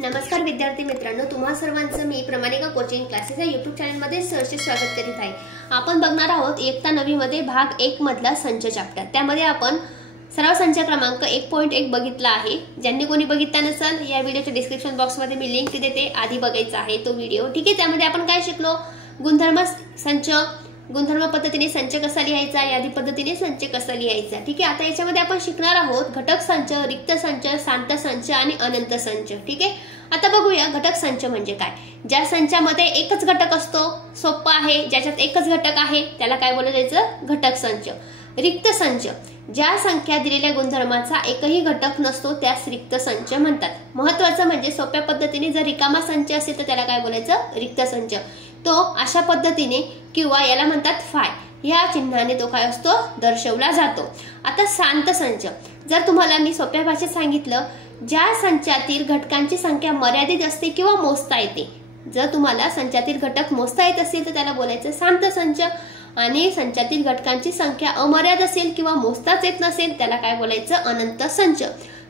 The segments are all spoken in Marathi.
नमस्कार विद्यार्थी मित्रांनो, तुम्हा सर्वांचं मी प्रमाणिका कोचिंग क्लासेस या YouTube चॅनलमध्ये सहर्ष स्वागत करीत आहे। आपण बघणार आहोत इयत्ता 9वी मध्ये भाग 1 मधला संच चॅप्टर। त्यामध्ये आपण सराव संच क्रमांक 1.1 बघितला आहे। ज्यांनी कोणी बघितला नसेल या व्हिडिओच्या डिस्क्रिप्शन बॉक्स मध्ये मी लिंक देते, आधी बघायचा आहे तो व्हिडिओ। ठीक आहे, त्यामध्ये आपण काय शिकलो, गुणधर्म संच, गुणधर्म पद्धतीने संच कसा लिहायचा, यादी पद्धतीने संच कसा लिहायचा। ठीक आहे, आता याच्यामध्ये आपण शिकणार आहोत घटक संच, रिक्त संच, शांत संच आणि अनंत संच। ठीक आहे, आता बघूया घटक संच म्हणजे काय। ज्या संचामध्ये एकच घटक असतो, सोपं आहे, ज्याच्यात एकच घटक आहे त्याला काय बोललं जायचं, घटक संच। रिक्त संच, ज्या संख्या दिलेल्या गुणधर्माचा एकही घटक नसतो त्यास रिक्त संच म्हणतात। महत्त्वाचं म्हणजे सोप्या पद्धतीने जर रिकामा संच असेल तर त्याला काय बोलायचं, रिक्त संच। तो अशा पद्धतीने किंवा याला म्हणतात फाय या चिन्हाने तो काय असतो, दर्शवला जातो। आता शांत संच, जर तुम्हाला मी सोप्या भाषेत सांगितलं, ज्या संचातील घटकांची संख्या मर्यादित असते किंवा मोजता येते। जर तुम्हाला संचातील घटक मोजता येत असेल तर त्याला बोलायचं शांत संच, आणि संचातील घटकांची संख्या अमर्याद असेल किंवा मोजताच येत नसेल त्याला काय बोलायचं, अनंत संच।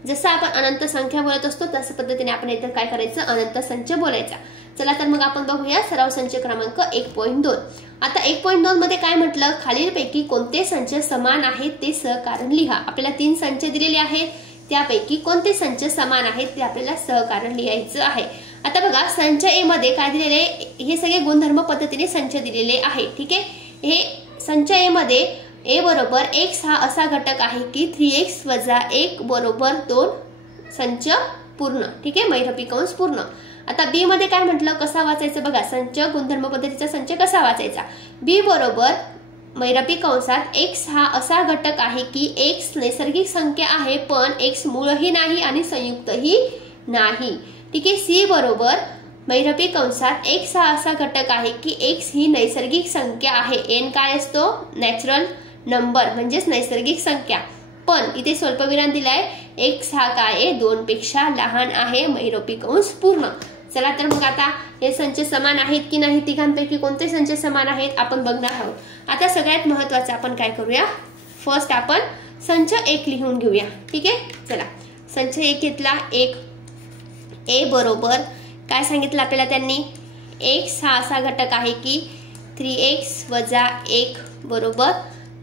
जसं आपण अनंत संख्या बोलत असतो त्याच पद्धतीने आपण इथे काय करायचं, अनंत संच बोलायचा। चला तर मग आपण बघूया सराव संच क्रमांक 1.2। आता 1.2 मध्ये काय म्हटलं, खालीलपैकी कोणते संच समान आहेत ते सहकारण लिहा। आपल्याला 3 संच दिलेले आहेत, त्यापैकी कोणते संच समान आहेत ते आपल्याला सहकारण लिहायचं आहे। आता बघा, संच ए मध्ये काय दिलेले, हे सगळे गुणधर्म पद्धतीने संच दिलेले आहे। ठीक आहे, हे संच ए मध्ये ए बरोबर x हा असा घटक आहे की 3x - 1 बरोबर 2 संच पूर्ण। ठीक आहे, महिरपी कंस पूर्ण। आता बी मध्ये काय म्हटलं, कसा वाचायचं बघा, संच गुणधर्म पद्धतीचा संच कसा वाचायचा। बी बरोबर महिरपी कंसात x हा असा घटक आहे की x नैसर्गिक संख्या आहे पण x मूळही नाही आणि संयुक्तही नाही। ठीक आहे, सी बरोबर महिरपी कंसात x हा असा घटक आहे की x ही नैसर्गिक संख्या आहे। n काय असतो, नॅचरल नंबर म्हणजेच नैसर्गिक संख्या, पण इथे स्वल्पविराम दिलाय, x हा काय आहे, 2 पेक्षा लहान आहे, महिरपी कंस पूर्ण। चला तर मग आता हे संच समान आहेत की नाही, तिघांपैकी कोणते संच समान आहेत आपण बघणार आहोत। आता सगळ्यात महत्त्वाचं आपण काय करूया, फर्स्ट आपण संच 1 लिहून घेऊया। ठीक आहे, चला संच 1 घेतला। 1 ए बरोबर काय सांगितलं आपल्याला त्यांनी, x हा असा घटक आहे की 3x - 1 बरोबर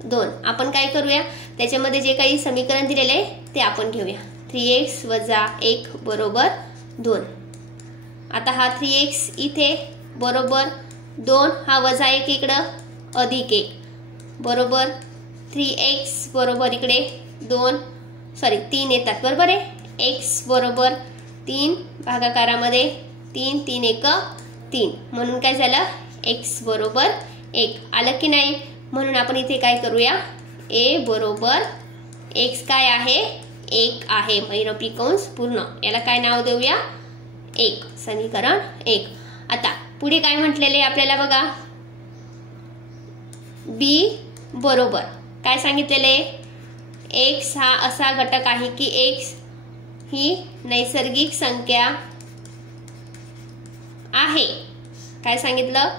2। आपण काय करूया, त्याच्यामध्ये जे काही समीकरण दिलेले आहे ते आपण घेऊया। 3x - 1 बरोबर 2। आता हा 3x इथे बरोबर 2, हा -1 इकडं अधिक 1 बरोबर 3x बरोबर इकडे 3 येतात बरोबर आहे। x बरोबर 3 भागाकारामध्ये 3 3 1 3, म्हणून काय झालं, x बरोबर 1 आलं की नाही। म्हणून आपण इथे काय करूया, a बरोबर x काय आहे, 1 आहे, महिरपी कंस पूर्ण। याला काय नाव देऊया, 1, समीकरण 1। आता पुढे काय म्हटलेले आपल्याला बघा, b बरोबर काय सांगितलेले, x हा असा घटक आहे की x ही नैसर्गिक संख्या आहे। काय सांगितलं,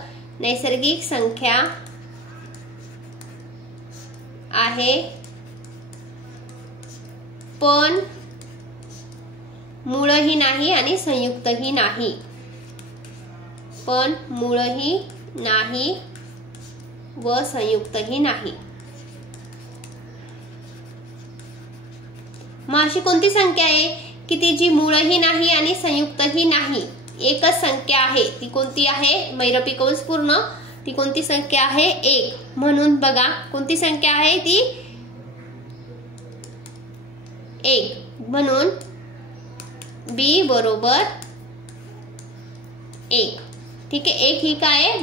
नैसर्गिक संख्या आहे पण मूळही नाही आणि संयुक्तही नाही, पण मूळही नाही व संयुक्तही नाही। मग अशी कोणती संख्या आहे की ती जी मूळही नाही आणि संयुक्तही नाही, एकच संख्या आहे, ती कोणती आहे, महिरपी कंस पूर्ण, ती कोणती संख्या आहे, 1। म्हणून बघा कोणती संख्या आहे ती, 1, म्हणून b बरोबर 1। ठीक आहे, 1 ही काय आहे,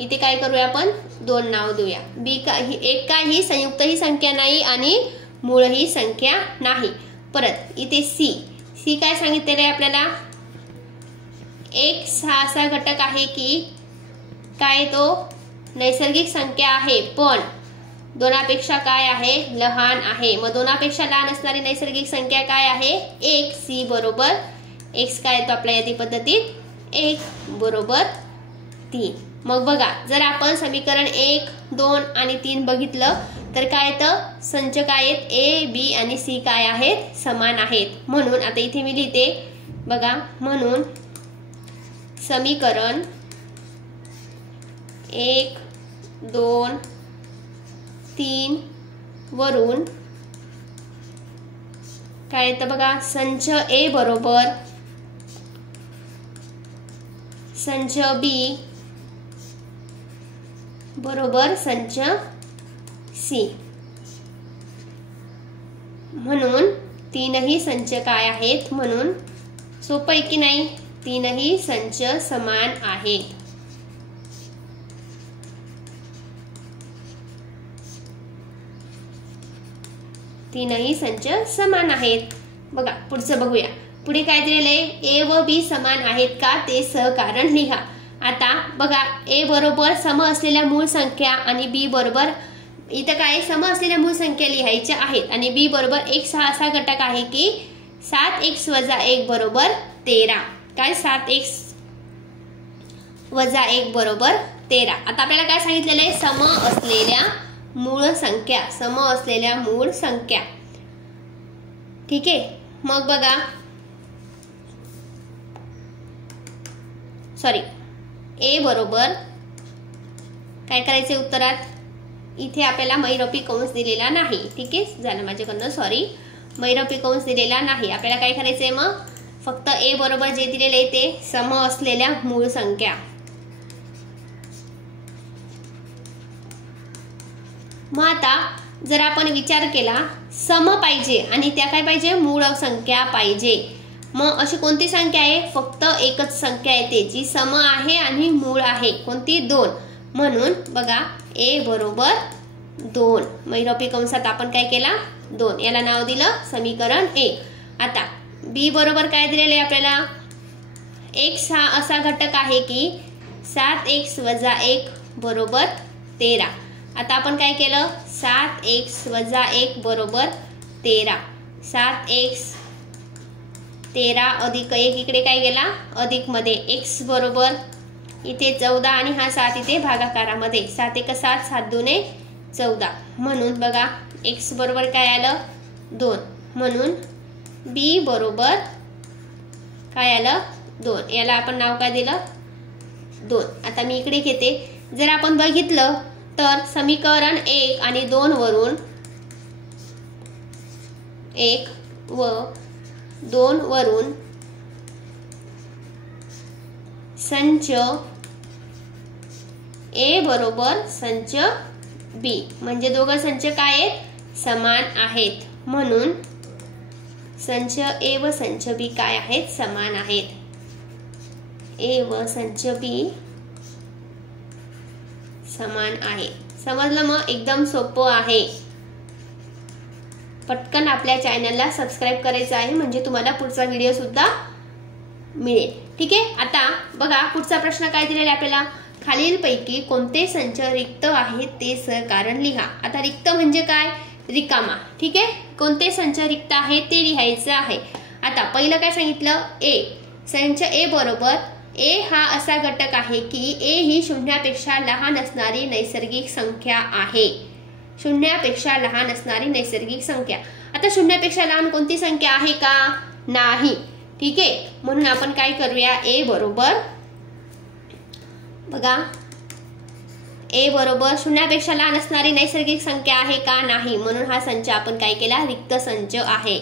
इथे काय करूया आपण, 2 नाव देऊया। b का ही 1 काय ही संयुक्त ही संख्या नाही आणि मूळ ही संख्या नाही। परत इथे सी काय सांगितलेलं आहे आपल्याला, x हा असा घटक आहे की काय, तो नैसर्गिक संख्या आहे पण 2 पेक्षा काय आहे, लहान आहे। मग 2 पेक्षा लहान असणारी नैसर्गिक संख्या काय आहे, 1। सी बरोबर x काय तो आपल्या यादी पद्धतीत 1 बरोबर 3। मग बघा, जर आपण समीकरण 1, 2 आणि 3 बघितलं तर काय येतं, संच काय आहेत, ए बी आणि सी काय आहेत, समान आहेत। म्हणून आता इथे मी लिहिते बघा, म्हणून समीकरण 1, 2, 3 वरून काय येतं बघा, संच ए बरोबर संच बी बरोबर संच सी, म्हणून तीनही संच काय आहेत, म्हणून सोपं आहे की नाही, तीनही संच समान आहेत. तीनही संच समान आहेत. बघा पुढचं बघूया. पुढे काय दिलेलं आहे, ए व बी समान आहेत का ते सहकारण लिहा. आता बघा, ए बरोबर सम असलेल्या मूळ संख्या आणि बी बरोबर, इथं काय सम असलेल्या मूळ संख्या लिहायच्या आहेत आणि बी बरोबर एक 6 असा घटक आहे की 7x - 1 बरोबर 13. काय 7x - 1 बरोबर 13. आता आपल्याला काय सांगितलेलं आहे, सम असलेल्या मूळ संख्या, सम असलेल्या मूळ संख्या. ठीक आहे. मग बघा, सॉरी, ए बरोबर काय करायचे उत्तरात, इथे आपल्याला महिरपी कंस दिलेला नाही. ठीक आहे, झालं माझ्याकडनं, सॉरी, महिरपी कंस दिलेला नाही. आपल्याला काय करायचंय, मग फक्त ए बरोबर जे दिलेले आहे ते सम असलेल्या मूळ संख्या. मग आता जर आपण विचार केला, सम पाहिजे आणि त्या काय पाहिजे, मूळ संख्या पाहिजे. मग अशी कोणती संख्या आहे, फक्त एकच संख्या येते जी सम आहे आणि मूळ आहे. कोणती, 2. म्हणून बघा, ए बरोबर 2, महिरपी कंसात आपण काय केला, 2, याला नाव दिलं समीकरण 1. आता बी बरोबर काय दिलेले आहे आपल्याला, x हा असा घटक आहे की 7x - 1 बरोबर 13. आता आपण काय केलं, 7x - 1 बरोबर 13. 7x 13 अधिक 1 इकडे काय गेला, अधिक मध्ये x बरोबर इथे 14 आणि हा 7 इथे भागाकारामध्ये, 7 1 7, 7 2 14. म्हणून बघा, x बरोबर काय आलं, 2. म्हणून b बरोबर काय आलं, 2. याला आपण नाव काय दिलं, 2. आता मी इकडे घेते. जर आपण बघितलं तर समीकरण 1 आणि 2 वरून 1 व 2 वरून संच ए बरोबर संच बी, म्हणजे दोघं संच काय आहेत, समान आहेत. म्हणून संच ए व संच बी काय आहेत, समान आहेत. ए व संच बी समान आहे. समजलं, मग एकदम सोपं आहे. पटकन आपल्या चॅनलला सबस्क्राईब करायचं आहे, म्हणजे तुम्हाला पुढचा व्हिडिओ सुद्धा मिळेल. ठीक आहे. आता बघा, पुढचा प्रश्न काय दिलेला आपल्याला, खालीलपैकी कोणते संच रिक्त आहेत ते सहकारण लिहा. आता रिक्त म्हणजे काय, रिकामा. ठीक आहे, कोणते संच रिक्त आहेत ते लिहायचं आहे. आता पहिलं काय सांगितलं, ए. संच ए बरोबर, ए हा असा घटक आहे की ए ही शून्यापेक्षा लहान असणारी नैसर्गिक संख्या आहे. शून्यापेक्षा लहान असणारी नैसर्गिक संख्या. आता शून्यापेक्षा लहान कोणती संख्या आहे का, नाही. ठीक आहे, म्हणून आपण काय करूया, ए बरोबर बघा, ए बरोबर शून्यापेक्षा लहान असणारी नैसर्गिक संख्या आहे का, नाही. म्हणून हा संच आपण काय केला, रिक्त संच आहे.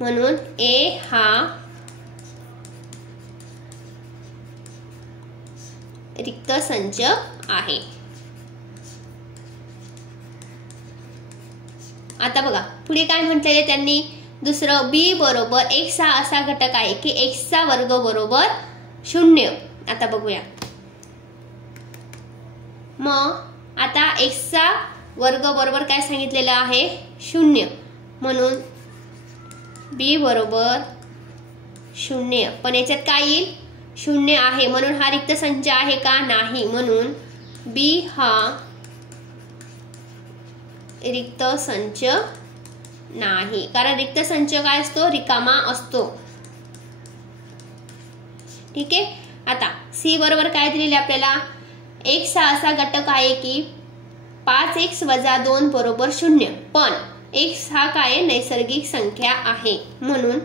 म्हणून ए हा रिक्त संच आहे. आता बघा, पुढे काय म्हटलेले त्यांनी, दुसरं बी बरोबर x हा असा घटक आहे की x चा वर्ग बरोबर 0. आता बघूया, मग आता x चा वर्ग बरोबर काय सांगितलेलं आहे, 0. म्हणून b बरोबर 0. पण याच्यात काय येईल, 0 आहे. म्हणून हा रिक्त संच आहे का, नाही. म्हणून b हा रिक्त संच नाही, कारण रिक्त संच काय असतो, रिकामा असतो. ठीक आहे. आता सी बरोबर काय दिलेले आपल्याला, x हा असा घटक आहे की 5x - 2 बरोबर 0. पण x हा काय नैसर्गिक संख्या आहे. म्हणून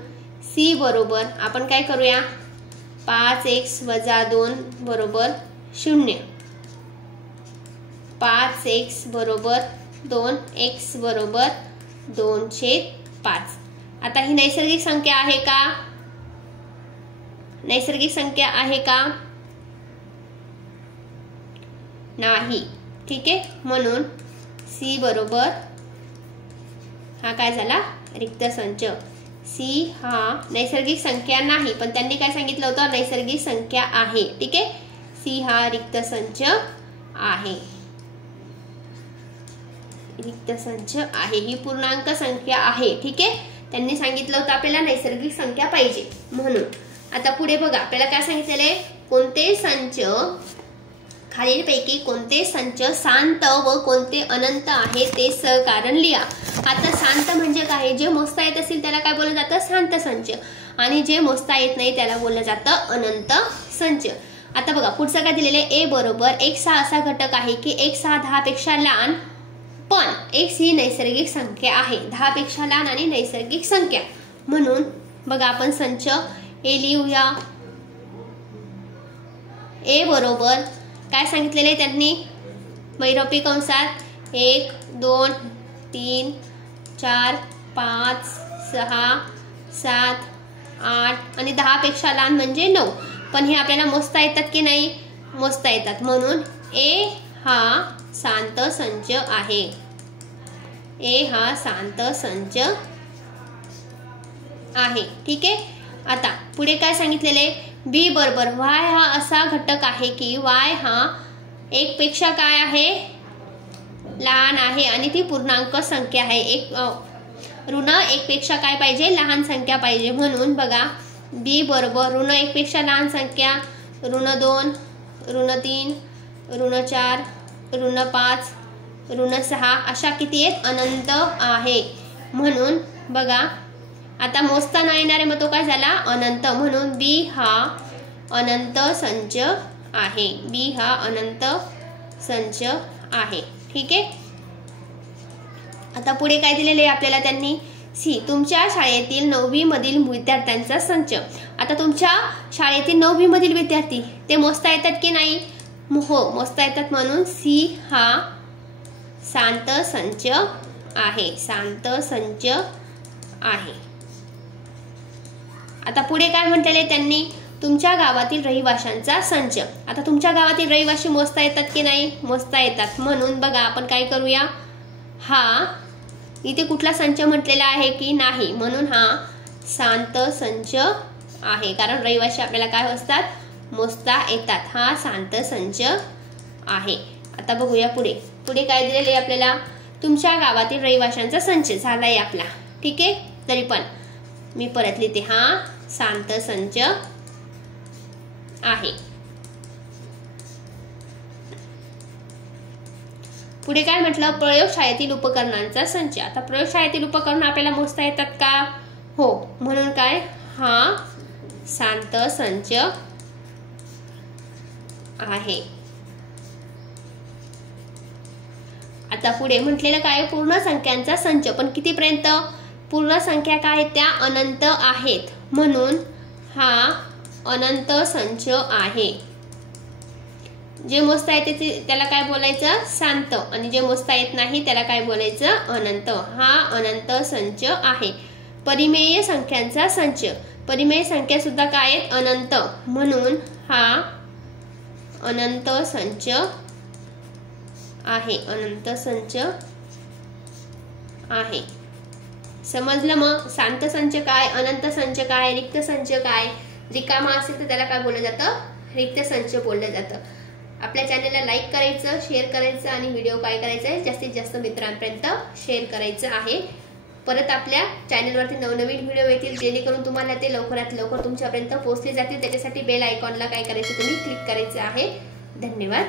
सी बरोबर आपण काय करूया 5x - 2 बरोबर 0. 5x बरोबर 2x बरोबर 2/5. आता ही नैसर्गिक संख्या आहे का? नैसर्गिक संख्या आहे का? नाही. ठीक आहे, म्हणून सी बरोबर हा काय झाला रिक्त संच. सी हा नैसर्गिक संख्या नाही, पण त्यांनी काय सांगितलं होतं नैसर्गिक संख्या आहे. ठीक आहे, सी हा रिक्त संच आहे. रिक्त संच आहे, ही पूर्णांक संख्या आहे. ठीक आहे, त्यांनी सांगितलं होतं आपल्याला नैसर्गिक संख्या पाहिजे म्हणून. आता पुढे बघा आपल्याला काय सांगितलेले कोणते संच खालीलपैकी कोणते संच शांत व कोणते अनंत आहे ते सहकारण लिहा. आता शांत म्हणजे काय? जे मोजता येत असेल त्याला काय बोललं जातं शांत संच, आणि जे मोजता येत नाही त्याला बोललं जातं अनंत संच. आता बघा पुढचं काय दिलेलं आहे. ए बरोबर x हा असा घटक आहे की x हा 10 पेक्षा लहान, पण x ही नैसर्गिक संख्या आहे. 10 पेक्षा लहान आणि नैसर्गिक संख्या म्हणून बघा आपण संच ए लिहूया. ए बरोबर काय सांगितलेले त्यांनी महिरपी कंसात 1 2 3 4 5 6 7 8 आणि 10 पेक्षा लहान म्हणजे 9. पण हे आपल्याला मोजता येतात की नाही? मोजता येतात, म्हणून ए हा शांत संच आहे. ए हा शांत संच आहे. ठीक आहे, आता पुढे काय सांगितलेले बी बरोबर y हा असा घटक आहे की y हा 1 पेक्षा काय आहे लहान आहे आणि ती पूर्णांक संख्या आहे. ऋण 1 पेक्षा काय पाहिजे लहान संख्या पाहिजे, म्हणून बघा बी बरोबर ऋण 1 पेक्षा लहान संख्या ऋण 2 ऋण 3 ऋण 4 ऋण 5 ऋण 6 अशा किती आहेत अनंत आहे. म्हणून बघा आता मोजता न येणारे मग तो काय झाला अनंत, म्हणून बी हा अनंत संच आहे. बी हा अनंत संच आहे. ठीक आहे, आता पुढे काय दिलेले आहे आपल्याला त्यांनी सी तुमच्या शाळेतील 9वी मधील विद्यार्थ्यांचा संच. आता तुमच्या शाळेतील 9वी मधील विद्यार्थी ते मोजता येतात की नाही? हो मोजता येतात, म्हणून सी हा शांत संच आहे. शांत संच आहे. आता पुढे काय म्हटलेले त्यांनी तुमच्या गावातील रहिवाशांचा संच. आता तुमच्या गावातील रहिवाशी मोजता येतात की नाही? मोजता येतात, म्हणून बघा आपण काय करूया हा इथे कुठला संच म्हटलेला आहे की नाही, म्हणून हा शांत संच आहे, कारण रहिवाशी आपल्याला काय असतात मोजता येतात. हा शांत संच आहे. आता बघूया पुढे पुढे काय दिलेले आपल्याला तुमच्या गावातील रहिवाशांचा संच झालाय आपला. ठीक आहे, तरी पण मी परत लिहिते हा शांत संच आहे. पुढे काय म्हटलं प्रयोगशाळेतील उपकरणांचा संच. आता प्रयोगशाळेतील उपकरण आपल्याला मोजता येतात का? हो, म्हणून काय हा शांत संच आहे. आता पुढे म्हटलेलं काय पूर्ण संख्यांचा संच, पण कितीपर्यंत? पूर्ण संख्या काय त्या अनंत आहेत, म्हणून हा अनंत संच आहे. जे मोजता येते त्याला काय बोलायचं शांत, आणि जे मोजता येत नाही त्याला काय बोलायचं अनंत. हा अनंत संच आहे. परिमेय संख्यांचा संच. परिमेय संख्या सुद्धा काय आहेत अनंत, म्हणून हा अनंत संच आहे. अनंत संच आहे. समजलं? मग शांत संच काय, अनंत संच काय, रिक्त संच काय? रिकामा असेल तर त्याला काय बोललं जातं? रिक्त संच बोललं जातं. आपल्या चॅनलला लाईक करायचं, शेअर करायचं आणि व्हिडिओ काय करायचं आहे जास्तीत जास्त मित्रांपर्यंत शेअर करायचं आहे. परत आपल्या चॅनलवरती नवनवीन व्हिडिओ येतील जेणेकरून तुम्हाला ते लवकरात लवकर तुमच्यापर्यंत पोहोचले जातील. त्याच्यासाठी बेल आयकॉनला काय करायचं तुम्ही क्लिक करायचं आहे. धन्यवाद.